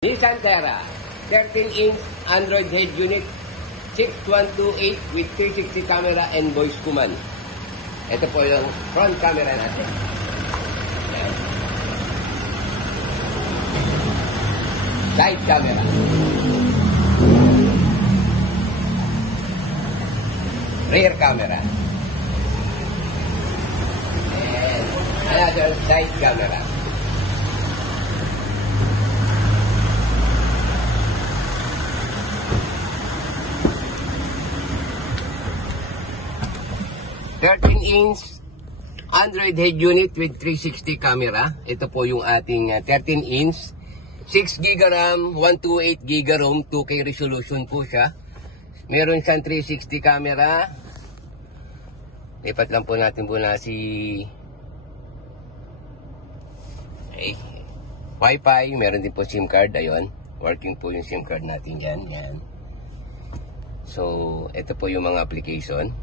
Nissan Terra, 13-inch Android head unit, 6128 with 360 camera and voice command. Ito po yung front camera natin. Ayan. Side camera. Rear camera. And another side camera. (13-inch Android head unit with 360 camera. Ito po yung ating 13-inch 6GB RAM, 128GB ROM, 2K resolution po siya. Meron siyang 360 camera. Lipat lang po natin muna si Wi-Fi. Meron din po SIM card. Ayun, working po yung SIM card natin yan. Yan. So, ito po yung mga application.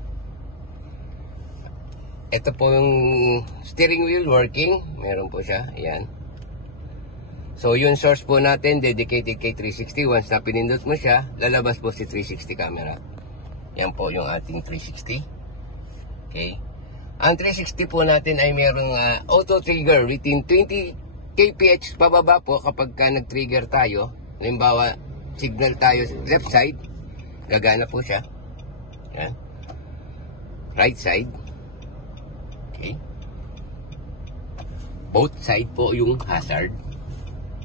Ito po yung steering wheel working. Meron po siya. Ayan. So, yung source po natin, dedicated kay 360. Once na pinindot mo siya, lalabas po si 360 camera. Yan po yung ating 360. Okay. Ang 360 po natin ay merong auto trigger within 20 kph pababa po kapag ka nag-trigger tayo. Halimbawa, signal tayo left side, gagana po siya. Yan. Right side. Okay. Both side po yung hazard.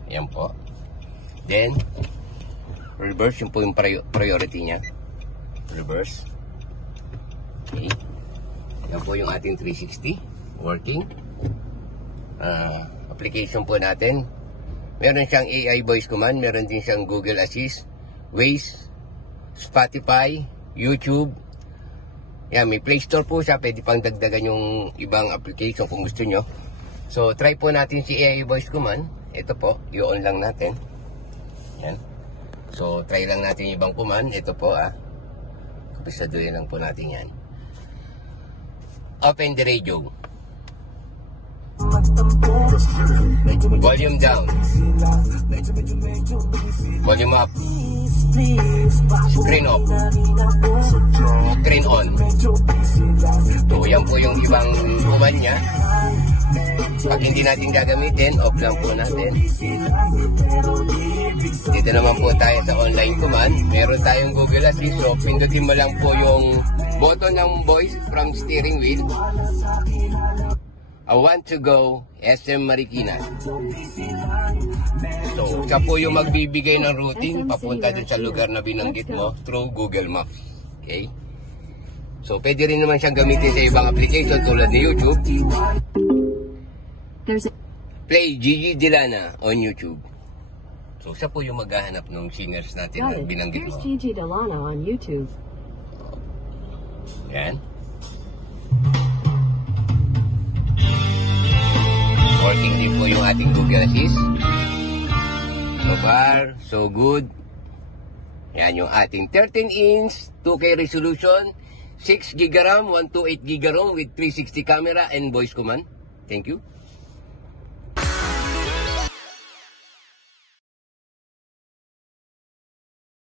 Yan po. Then, reverse, yun po yung priority niya. Reverse. Okay. Yan po yung ating 360. Working. Application po natin. Meron siyang AI voice command. Meron din siyang Google Assist, Waze, Spotify, YouTube. Yan, may Play Store po siya. Pwede pang dagdagan yung ibang application kung gusto nyo. So, try po natin si AI voice command. Ito po, i-on lang natin. Yan. So, try lang natin yung ibang command. Ito po, kapisaduhin lang po natin yan. Open the radio. Volume down. Volume up. Screen off. Screen on. So, yan po yung ibang command niya. Pag hindi natin gagamitin, off lang po natin. Dito naman po tayo sa online command. Meron tayong Google Assist. So, pindutin mo lang po yung button ng voice from steering wheel. I want to go SM Marikina. So, siya po yung magbibigay ng routing papunta dun sa lugar na binanggit mo through Google Maps. Okay? So, pwede rin naman siyang gamitin sa ibang application tulad ni YouTube. Play Gigi Delana on YouTube. So, siya po yung maghahanap ng singers natin na binanggit mo. Here's Gigi Delana on YouTube. Yan. Working din po yung ating Google Assist. So far, so good. Yan yung ating 13-inch 2K resolution, 6GB RAM, 128GB ROM with 360 camera and voice command. Thank you.